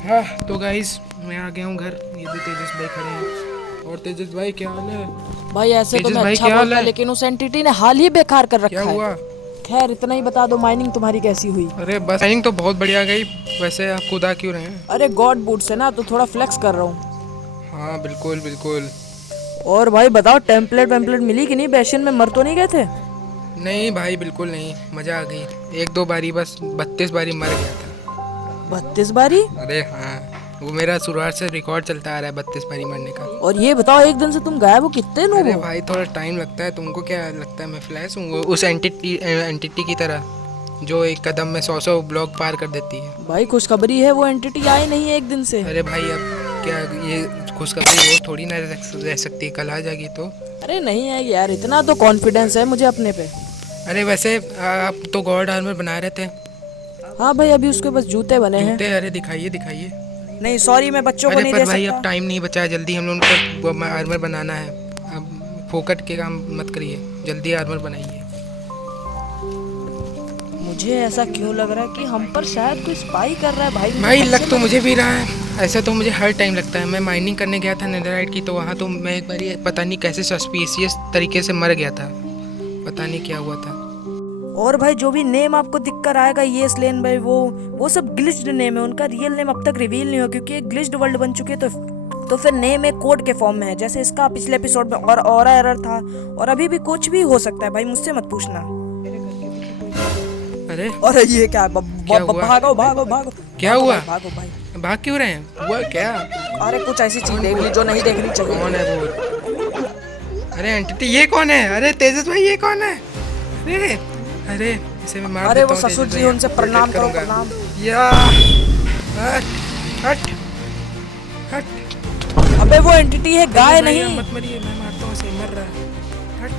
हाँ तो गाइस मैं आ गया हूँ घर। ये भी तेजस भाई खड़े हैं। और तेजस भाई क्या हाल है? भाई ऐसे तो तेजस मैं भाई अच्छा क्या हाल बोलता है? लेकिन उस एंटिटी ने हाल ही बेकार कर क्या रखा है। हुआ? खैर इतना ही बता दो, माइनिंग तुम्हारी कैसी हुई? अरे बस साइनिंग तो बहुत बढ़िया गई। वैसे आप खुदा क्यों रहे हैं? अरे गॉड बूट से ना तो थोड़ा फ्लेक्स कर रहा हूँ। हाँ बिल्कुल बिल्कुल। और भाई बताओ, टेम्पलेट वेम्पलेट मिली कि नहीं? बेशन में मर तो नहीं गए थे? नहीं भाई बिल्कुल नहीं, मज़ा आ गई। एक दो बारी बस 32 बारी मर गया था। 32 बारी? अरे हाँ, वो मेरा शुरुआत से रिकॉर्ड चलता आ रहा है 32 बारी मरने का। और ये बताओ, एक दिन से तुम गायब हो, कितने नूब अरे हो? भाई थोड़ा टाइम लगता है। तुमको क्या लगता है मैं फ्लैश हूँ वो उस एंटिटी की तरह जो एक कदम में 100 ब्लॉक पार कर देती है? भाई खुशखबरी है, वो एंटिटी आई नहीं है एक दिन से। अरे भाई अब क्या ये खुशखबरी रोज थोड़ी ना रह सकती, कल आ जाएगी तो। अरे नहीं है यार, इतना तो कॉन्फिडेंस है मुझे अपने पे। अरे वैसे आप तो गॉड आर्मर बना रहे थे। हाँ भाई, अभी उसके बस जूते बने हैं। जूते? अरे दिखाइए दिखाइए। नहीं सॉरी, मैं बच्चों को अरे नहीं पर दे भाई अब सकता। टाइम नहीं बचा है, जल्दी हम लोग को आर्मर बनाना है। अब फोकट के काम मत करिए, जल्दी आर्मर बनाइए। मुझे ऐसा क्यों लग रहा है कि हम पर शायद कोई स्पाई कर रहा है भाई, मुझे भाई कब से लग तो लग। मुझे भी रहा है। ऐसा तो मुझे हर टाइम लगता है। मैं माइनिंग करने गया था नेदरराइट की, तो वहाँ तो मैं एक बार पता नहीं कैसे सस्पिशियस तरीके से मर गया था। पता नहीं क्या हुआ था। और भाई जो भी नेम आपको दिख कर आएगा ये स्लेन भाई, वो सब ग्लिच्ड नेम है। उनका रियल नेम अब तक रिवील नहीं हुआ क्योंकि ये ग्लिच्ड वर्ल्ड बन चुके हैं। तो फिर नेम एक कोड के फॉर्म में है, जैसे इसका पिछले एपिसोड में और ऑरा एरर था। और अभी भी कुछ भी हो सकता है भाई, मुझसे मत पूछना। अरे और ये क्या है? क्या हुआ? भागो भागो भागो। क्या भागो हुआ? भाई, भागो भाई। भाग क्यों रहे हैं? हुआ क्या? अरे कुछ ऐसी चीज कौन देख वो? ली जो नहीं देखनी कौन चाहिए। है वो? अरे एंटिटी ये कौन है? अरे तेजस भाई ये कौन है? अरे अरे इसे मैं मार अरे देता वो हूँ ससुर तेजस जी, भाई, उनसे आपको प्रणाम प्रोटेक्ट करो, करूँगा। प्रणाम। या हट हट हट। अबे वो एंटिटी है, तेजस गाय भाई आप नहीं। मत मरिए, मैं मारता हूँ इसे, मर रहा है। हट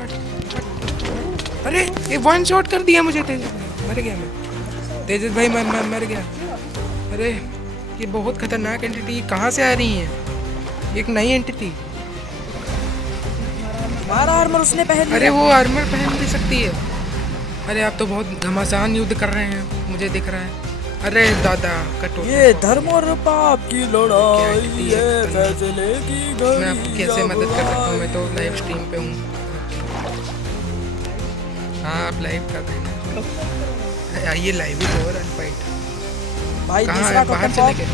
हट हट। अरे ये वन शॉट कर दिया मुझे तेजस भाई, मर गया मैं। तेजस भाई मैं मर गया। अरे ये बहुत खतरनाक एंटिटी कहाँ से आ रही है? एक नई एंटिटी। तुम्हारा आर्मर उसने पहन अरे लिया। वो आर्मर पहन भी सकती है? अरे आप तो बहुत घमासान युद्ध कर रहे हैं, मुझे दिख रहा है। अरे दादा कटो। ये धर्म और पाप की क्या लड़ाई एंटिटी है है, खतरनाक। फैसले की मैं आपकी घड़ी कैसे अब मदद कर सकता हूँ? मैं तो आई। लाइव स्ट्रीम पे हूँ। हाँ आप लाइव कर रहे हैं। आइए लाइव ही तो फाइट। भाई कहाँ दूसरा है? बाहर टोटम चले पॉप। गए?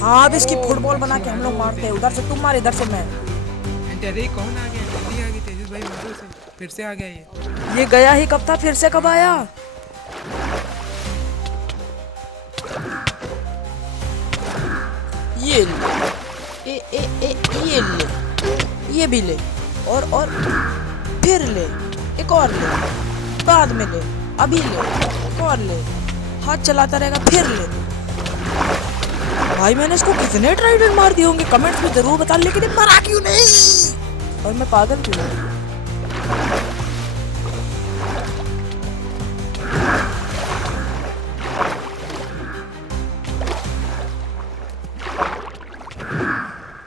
हाँ, अब इसकी ओह फुटबॉल बना अच्छी के हम बात लोग है। मारते हैं, उधर से तुम मार, इधर से मैं। अरे कौन आ गया? एंटिटी आ गई। तेजस भाई मारो इसे, फिर से आ गया ये। ये गया ही कब था, फिर से कब आया? ये ले। ये ले। ये भी ले। और फिर ले। एक और ले। बाद में ले। अभी ले। एक और ले। हाथ चलाता रहेगा, फिर ले। भाई मैंने इसको कितने ट्राइडेंट मार दिए होंगे, कमेंट्स में जरूर बता, लेकिन ये मरा क्यों नहीं? और मैं पागल क्यों हूँ?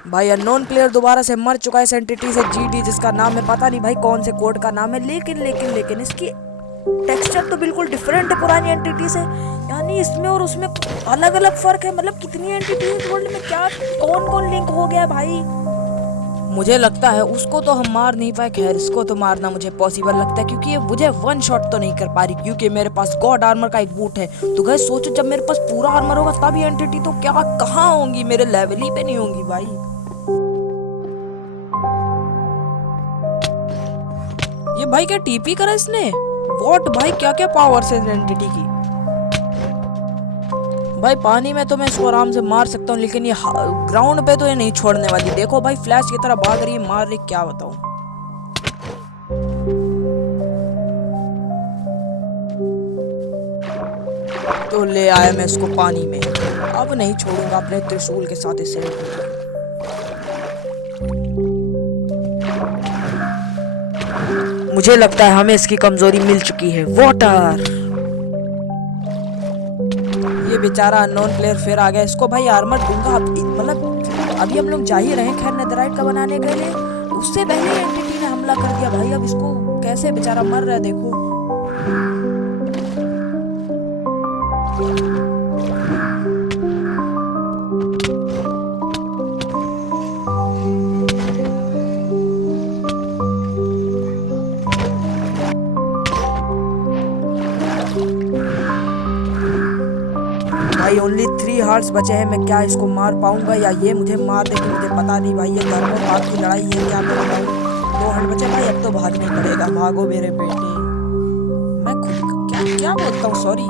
भाई अननोन प्लेयर दोबारा से मर चुका है इस एंटिटी से, जीडी जिसका नाम है, पता नहीं भाई कौन से कोड का नाम है, लेकिन इसकी टेक्सचर तो बिल्कुल डिफरेंट है पुरानी एंटिटी से। यानी इसमें और उसमें अलग अलग फर्क है। मतलब कितनी एंटिटी इस वर्ल्ड में, क्या कौन कौन लिंक हो गया भाई? मुझे लगता है उसको तो हम मार नहीं पाए, खैर इसको तो मारना मुझे पॉसिबल लगता है क्योंकि ये मुझे वन शॉट तो नहीं कर पा रही, क्योंकि मेरे पास गॉड आर्मर का एक बूट है। तो गाइस सोचो, जब मेरे पास पूरा आर्मर होगा तब ये एंटिटी तो क्या कहाँ होंगी, मेरे लेवल ही पे नहीं होंगी भाई। ये भाई क्या टीपी करा इसने? वॉट भाई, क्या क्या पावर्स है एंटिटी की? भाई पानी में तो मैं इसको आराम से मार सकता हूँ, लेकिन ये ग्राउंड पे तो ये नहीं छोड़ने वाली। देखो भाई फ्लैश की तरह भाग रही है, मार रही, क्या बताऊँ। तो ले आया मैं इसको पानी में, अब नहीं छोड़ूंगा अपने त्रिशूल के साथ इसे। मुझे लगता है हमें इसकी कमजोरी मिल चुकी है, वाटर। ये बेचारा अननोन प्लेयर फिर आ गया, इसको भाई आर्मर दूंगा। मतलब अभी हम लोग जा ही रहे हैं खैर नेदरराइट का बनाने के लिए, उससे पहले एंटिटी ने हमला कर दिया भाई। अब इसको कैसे बेचारा मर रहा है देखो। भाई ओनली 3 हार्ट्स बचे हैं। मैं क्या इसको मार पाऊंगा या ये मुझे मार देगी, मुझे पता नहीं भाई। ये धर्म और पाप की लड़ाई है, क्या मैं बताऊं। 2 हार्ट बचे भाई, अब तो भागना ही पड़ेगा। भागो मेरे बेटे। मैं खुद क्या क्या बोलता हूँ, सॉरी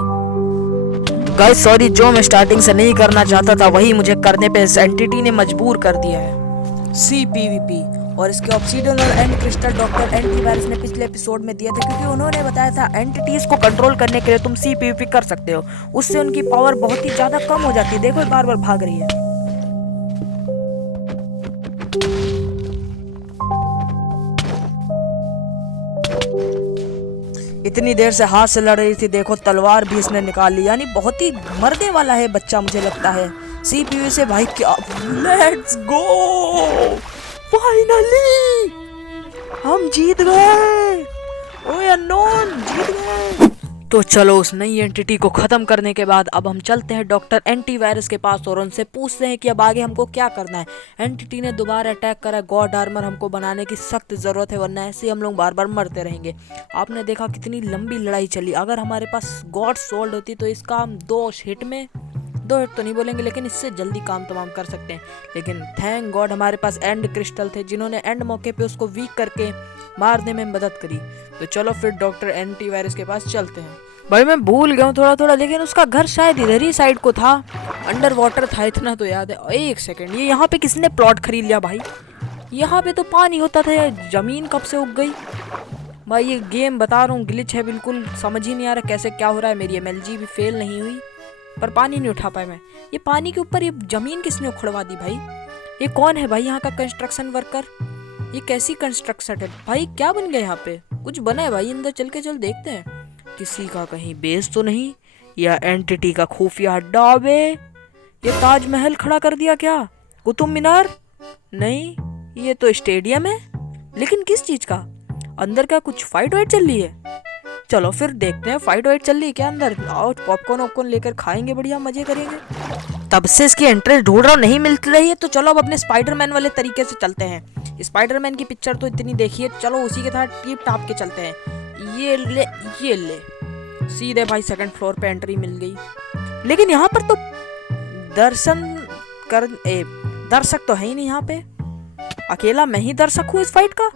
गाइस सॉरी। जो मैं स्टार्टिंग से नहीं करना चाहता था वही मुझे करने पे इस एंटिटी ने मजबूर कर दिया है। CPVP और इसके ऑब्सीडियन और एंड क्रिस्टल डॉक्टर एंटीवायरस ने पिछले एपिसोड में दिए थे, क्योंकि उन्होंने बताया था एंटिटीज को कंट्रोल करने के लिए तुम CPVP कर सकते हो। उससे उनकी पावर बहुत ही ज्यादा कम हो जाती है। देखो बार बार भाग रही है। इतनी देर से हाथ से लड़ रही थी, देखो तलवार भी इसने निकाल ली। यानी बहुत ही मरने वाला है बच्चा, मुझे लगता है। CPU से भाई क्या, लेट्स गो, फाइनली हम जीत गए। ओए अननोन जीत गए। तो चलो उस नई एंटिटी को खत्म करने के बाद अब हम चलते हैं डॉक्टर एंटीवायरस के पास और उनसे पूछते हैं कि अब आगे हमको क्या करना है। एंटिटी ने दोबारा अटैक करा। गॉड आर्मर हमको बनाने की सख्त जरूरत है, वरना ऐसे हम लोग बार बार मरते रहेंगे। आपने देखा कितनी लंबी लड़ाई चली। अगर हमारे पास गॉड सोल्ड होती तो इसका हम 2 हिट में, 2 हिट तो नहीं बोलेंगे लेकिन इससे जल्दी काम तमाम कर सकते हैं। लेकिन थैंक गॉड हमारे पास एंड क्रिस्टल थे, जिन्होंने एंड मौके पे उसको वीक करके मारने में मदद करी। तो चलो फिर डॉक्टर एंटीवायरस के पास चलते हैं। भाई मैं भूल गया हूँ थोड़ा थोड़ा, लेकिन उसका घर शायद इधर ही साइड को था, अंडर वाटर था, इतना तो याद है। एक सेकंड, ये यहाँ पे किसने प्लॉट खरीद लिया भाई? यहाँ पे तो पानी होता था, जमीन कब से उग गई भाई? ये गेम बता रहा हूँ ग्लिच है बिल्कुल, समझ ही नहीं आ रहा कैसे क्या हो रहा है। मेरी MLG भी फेल नहीं हुई पर पानी नहीं उठा पाया मैं। ये पानी के ऊपर ये जमीन किसने उखड़वा दी भाई? ये कौन है भाई यहाँ का कंस्ट्रक्शन वर्कर? ये कैसी कंस्ट्रक्शन है भाई? क्या बन गया यहाँ पे? कुछ बना है भाई, अंदर चल के चल देखते हैं। किसी का कहीं बेस तो नहीं, या एंटिटी का खुफिया अड्डा? अबे ये ताजमहल खड़ा कर दिया क्या? कुतुब मीनार? नहीं, ये तो स्टेडियम है। लेकिन किस चीज का? अंदर क्या कुछ फाइट वाइट चल रही है? चलो फिर देखते हैं, फाइट वाइट चल रही है क्या अंदर? आओ पॉपकॉर्न वॉपकॉर्न लेकर खाएंगे, बढ़िया मजे करेंगे। तब से इसकी एंट्रेंस ढूंढ रहा हूँ, नहीं मिल रही है। तो चलो अब अपने स्पाइडरमैन वाले तरीके से चलते हैं। स्पाइडरमैन की पिक्चर तो इतनी देखी है, चलो उसी के साथ टीप टाप के चलते हैं। ये ले सीधे भाई 2nd फ्लोर पे एंट्री मिल गई। लेकिन यहाँ पर तो दर्शक तो है ही नहीं यहाँ पे। अकेला मैं ही दर्शक हूँ इस फाइट का?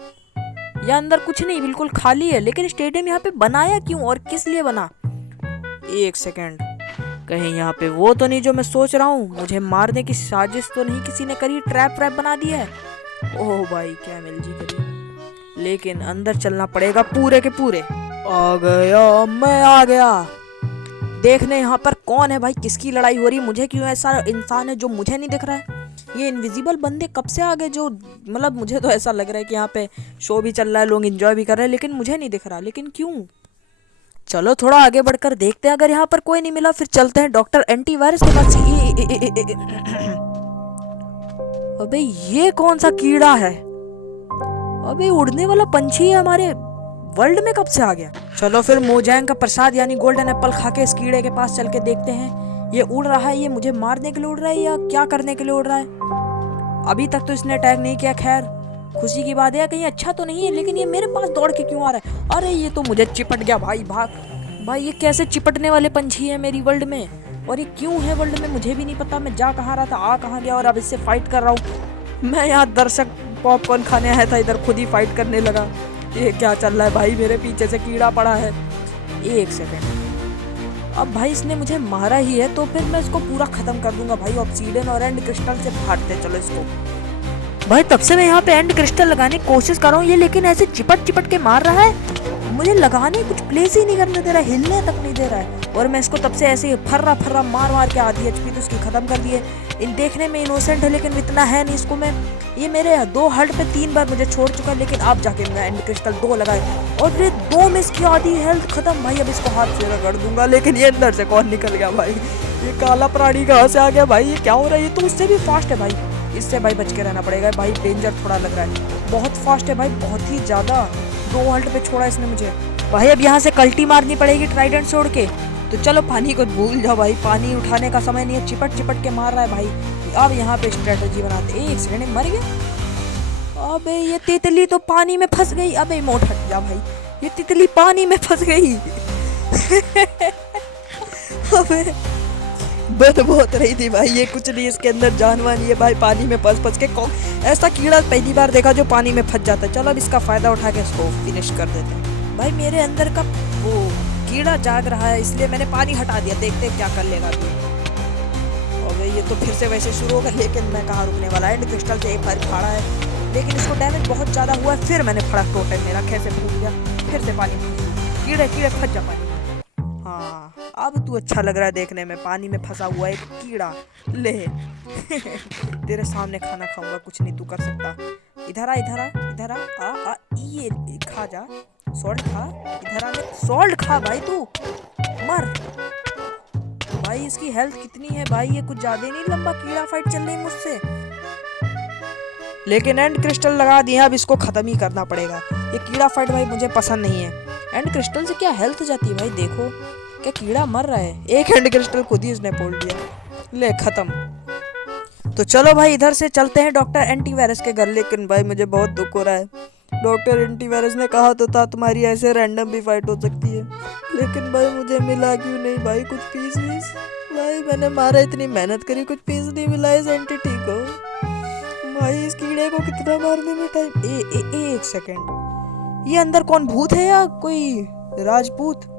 या अंदर कुछ नहीं, बिल्कुल खाली है। लेकिन स्टेडियम यहाँ पे बनाया क्यों और किस लिए बना? एक सेकेंड, कहीं यहाँ पे वो तो नहीं जो मैं सोच रहा हूँ? मुझे मारने की साजिश तो नहीं किसी ने करी? ट्रैप व्रैप बना दिया है? ओह भाई क्या MLG करी। लेकिन अंदर चलना पड़ेगा पूरे के पूरे। आ गया, मैं आ गया। देखने यहाँ पर कौन है भाई, किसकी लड़ाई हो रही है? मुझे क्यों ऐसा इंसान है जो मुझे नहीं दिख रहा है? ये इनविजिबल बंदे कब से आ गए? जो मतलब मुझे तो ऐसा लग रहा है कि यहाँ पे शो भी चल रहा है, लोग एंजॉय भी कर रहे हैं, लेकिन मुझे नहीं दिख रहा। लेकिन क्यों? चलो थोड़ा आगे बढ़कर देखते हैं। अगर यहाँ पर कोई नहीं मिला फिर चलते हैं डॉक्टर एंटीवायरस के पास। अबे ये कौन सा कीड़ा है? अबे उड़ने वाला पंछी है, हमारे वर्ल्ड में कब से आ गया? चलो फिर मोजैंग का प्रसाद यानी गोल्डन एप्पल खा के इस कीड़े के पास चल के देखते हैं। ये उड़ रहा है, ये मुझे मारने के लिए उड़ रहा है या क्या करने के लिए उड़ रहा है? अभी तक तो इसने अटैक नहीं किया। खैर खुशी की बात है, कहीं अच्छा तो नहीं है। लेकिन ये मेरे पास दौड़ के क्यों आ रहा है? अरे ये तो मुझे चिपट गया भाई। भाग भाई, ये कैसे चिपटने वाले पंछी है मेरी वर्ल्ड में? और ये क्यों है वर्ल्ड में मुझे भी नहीं पता। मैं जा कहाँ रहा था, आ कहाँ गया, और अब इससे फाइट कर रहा हूँ। मैं यहाँ दर्शक पॉपकॉर्न खाने आया था, इधर खुद ही फाइट करने लगा। ये क्या चल रहा है भाई? मेरे पीछे से कीड़ा पड़ा है। एक सेकेंड, अब भाई इसने मुझे मारा ही है तो फिर मैं इसको पूरा खत्म कर दूंगा भाई। ऑब्सीडियन और एंड क्रिस्टल से फाड़ते चलो इसको। भाई तब से मैं यहाँ पे एंड क्रिस्टल लगाने की कोशिश कर रहा हूँ, ये लेकिन ऐसे चिपट चिपट के मार रहा है। मुझे लगाने कुछ प्लेस ही नहीं करने दे रहा है, हिलने तक नहीं दे रहा है। और मैं इसको तब से ऐसे ही फर्रा मार मार के आधी HP तो इसकी खत्म कर दी है। इन देखने में इनोसेंट है लेकिन इतना है नहीं इसको। मैं ये मेरे 2 हर्ट पे 3 बार मुझे छोड़ चुका है, लेकिन अब जाके मैं एंड क्रिस्टल 2 लगाए और फिर 2 में इसकी आधी हेल्थ खत्म। भाई अब इसको हाथ से रगड़ दूंगा। लेकिन ये अंदर से कौन निकल गया भाई? ये काला प्राणी कहाँ से आ गया भाई? ये क्या हो रहा है? ये तो उससे भी फास्ट है भाई, इससे भाई बच के रहना पड़ेगा भाई। डेंजर थोड़ा लग रहा है, बहुत फास्ट है भाई, बहुत ही ज्यादा। 2 हर्ट पे छोड़ा इसने मुझे भाई। अब यहाँ से कल्टी मारनी पड़ेगी ट्राइडेंट छोड़ के। तो चलो पानी को भूल जाओ भाई, पानी उठाने का समय नहीं है। चिपट चिपट के मार रहा है भाई। अब यहाँ पे स्ट्रेटजी बनाते। एक सेकंड में मर गया। अबे ये तितली तो पानी में फंस गई। अबे मोट हट जा भाई, ये तितली पानी में फंस गई। अबे बद बहुत रही थी भाई, ये कुछ नहीं, इसके अंदर जानवर नहीं है भाई, पानी में फंस के ऐसा कीड़ा पहली बार देखा जो पानी में फंस जाता है। चलो अब इसका फायदा उठा के इसको फिनिश कर देते हैं। भाई मेरे अंदर का वो कीड़ा जाग रहा है, इसलिए मैंने पानी हटा दिया, देखते क्या कर लेगा अभी। और ये तो फिर से वैसे शुरू होगा, लेकिन मैं कहाँ रुकने वाला। एंड क्रिस्टल से एक बार फाड़ा है, लेकिन इसको डैमेज बहुत ज़्यादा हुआ है। फिर मैंने फड़ा टोटल मेरा, कैसे फूट गया, फिर से पानी कीड़े फंस जा पानी। हाँ अब तू अच्छा लग रहा है देखने में, पानी में फंसा हुआ एक कीड़ा। ले तेरे सामने खाना खाऊंगा, कुछ नहीं तू कर सकता। इधर आ इधर आ इधर आ ये खा जा, सॉल्ट खा, इधर आ, सॉल्ट खा भाई, तू मर। भाई इसकी हेल्थ कितनी है भाई, ये कुछ ज्यादा ही नहीं लंबा कीड़ा फाइट चल रही है मुझसे। लेकिन एंड क्रिस्टल लगा दिया, अब इसको खत्म ही करना पड़ेगा। ये कीड़ा फाइट भाई मुझे पसंद नहीं है। एंड क्रिस्टल से क्या हेल्थ जाती है भाई, देखो क्या कीड़ा मर रहा है। एक एंड क्रिस्टल खुद ही इसने फोड़ दिया, ले खत्म। तो चलो भाई इधर से चलते हैं डॉक्टर एंटीवायरस के घर। लेकिन भाई मुझे बहुत दुख हो रहा है, डॉक्टर एंटीवायरस ने कहा तो था तुम्हारी ऐसे रैंडम भी फाइट हो सकती है, लेकिन भाई मुझे मिला क्यों नहीं भाई कुछ पीस वीस। भाई मैंने मारा, इतनी मेहनत करी, कुछ पीस नहीं मिला इस एंटिटी को। भाई इस कीड़े को कितना मारने में टाइम। एक सेकेंड, ये अंदर कौन, भूत है या कोई राजपूत?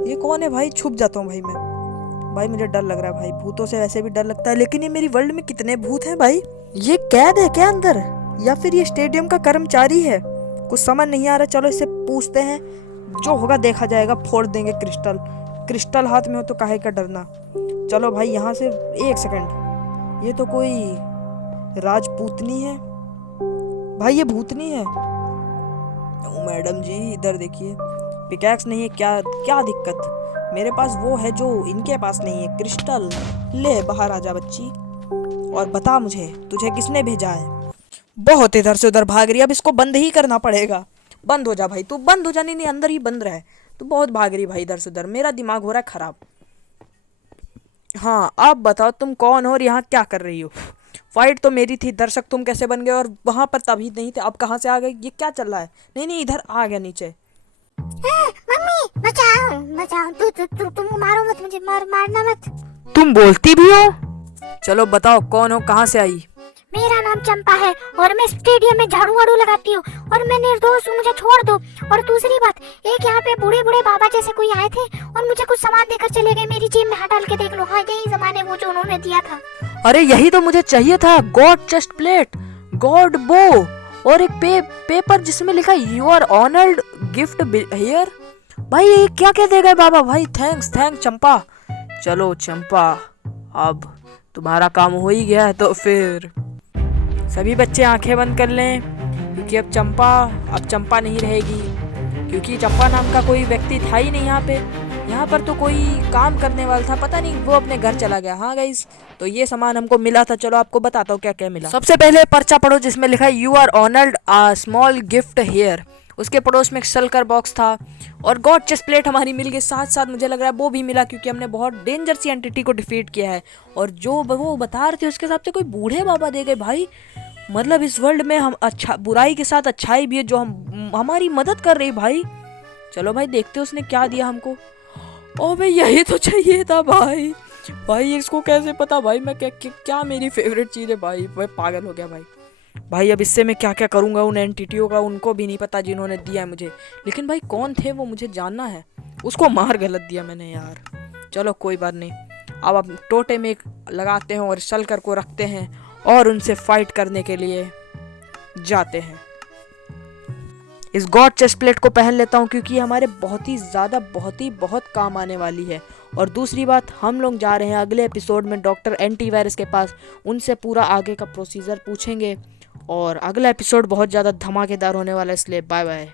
ये कौन है भाई? छुप जाता हूँ भाई मैं। भाई मुझे डर लग रहा है भाई, भूतों से वैसे भी डर लगता है, लेकिन ये मेरी वर्ल्ड में कितने भूत हैं भाई। ये कैद है क्या अंदर, या फिर ये स्टेडियम का कर्मचारी है? कुछ समझ नहीं आ रहा। चलो इससे पूछते हैं, जो होगा देखा जाएगा। फोड़ देंगे क्रिस्टल हाथ में हो तो काहे का डरना। चलो भाई यहाँ से, एक सेकंड, ये तो कोई राजपूतनी है भाई, ये भूतनी है। ओ मैडम जी इधर देखिए, पिकैक्स नहीं है क्या? क्या दिक्कत? मेरे पास वो है जो इनके पास नहीं है, क्रिस्टल। ले बाहर आजा बच्ची, और बता मुझे तुझे किसने भेजा है। बहुत इधर से उधर भाग रही है, अब इसको बंद ही करना पड़ेगा। बंद हो जा भाई, तू बंद हो जा। नहीं अंदर ही बंद रहे, तू बहुत भाग रही भाई इधर से उधर, मेरा दिमाग हो रहा है खराब। हाँ अब बताओ तुम कौन हो और यहाँ क्या कर रही हो? फाइट तो मेरी थी, दर्शक तुम कैसे बन गए? और वहां पर तभी नहीं थे, अब कहाँ से आ गए? ये क्या चल रहा है? नहीं इधर आ गया नीचे। मम्मी बचाओ बचाओ, तुम मारो मत मुझे, मारना मत। तुम बोलती भी हो? चलो बताओ कौन हो, कहाँ से आई? मेरा नाम चंपा है और मैं स्टेडियम में झाड़ू वाड़ू लगाती हूँ और मैं निर्दोष हूँ, मुझे छोड़ दो। और दूसरी बात, एक यहाँ पे बूढ़े बूढ़े बाबा जैसे कोई आए थे और मुझे कुछ सामान देकर चले गए, मेरी जेब में हाथ डाल के देख लो। हाँ यही सामान है वो जो उन्होंने दिया था। अरे यही तो मुझे चाहिए था, गॉड चेस्ट प्लेट, गॉड बो, और एक पेपर जिसमें लिखा you are honoured gift here. भाई ये क्या कह देगा बाबा? भाई थैंक्स चंपा। चलो चंपा, अब तुम्हारा काम हो ही गया है, तो फिर सभी बच्चे आंखें बंद कर लें, क्योंकि अब चंपा नहीं रहेगी, क्योंकि चंपा नाम का कोई व्यक्ति था ही नहीं यहाँ पर तो कोई काम करने वाला था, पता नहीं वो अपने घर चला गया। हाँ गाइस, तो ये सामान हमको मिला था, चलो आपको बताता हूँ क्या क्या मिला। सबसे पहले पर्चा पढ़ो जिसमें लिखा है you are honoured a small gift here. उसके पड़ोस में एक शल्कर बॉक्स था और गॉड चेस्ट प्लेट हमारी मिल गई। साथ साथ मुझे लग रहा है वो भी मिला, क्योंकि हमने बहुत डेंजर सी एंटिटी को डिफीट किया है। और जो वो बता रहे थे उसके हिसाब से कोई बूढ़े बाबा दे गए भाई। मतलब इस वर्ल्ड में हम बुराई के साथ अच्छाई भी है, जो हमारी मदद कर रही भाई। चलो भाई देखते उसने क्या दिया हमको। ओ भाई यही तो चाहिए था भाई। भाई इसको कैसे पता भाई मैं क्या मेरी फेवरेट चीज़ है भाई। भाई पागल हो गया भाई अब इससे मैं क्या क्या करूँगा उन एंटिटियों का, उनको भी नहीं पता जिन्होंने दिया है मुझे। लेकिन भाई कौन थे वो मुझे जानना है। उसको मार गलत दिया मैंने यार। चलो कोई बात नहीं, अब टोटे में लगाते हैं और शल्कर को रखते हैं और उनसे फाइट करने के लिए जाते हैं। इस गॉड चेस्ट प्लेट को पहन लेता हूँ, क्योंकि ये हमारे बहुत काम आने वाली है। और दूसरी बात, हम लोग जा रहे हैं अगले एपिसोड में डॉक्टर एंटीवायरस के पास, उनसे पूरा आगे का प्रोसीजर पूछेंगे। और अगला एपिसोड बहुत ज़्यादा धमाकेदार होने वाला है, इसलिए बाय बाय।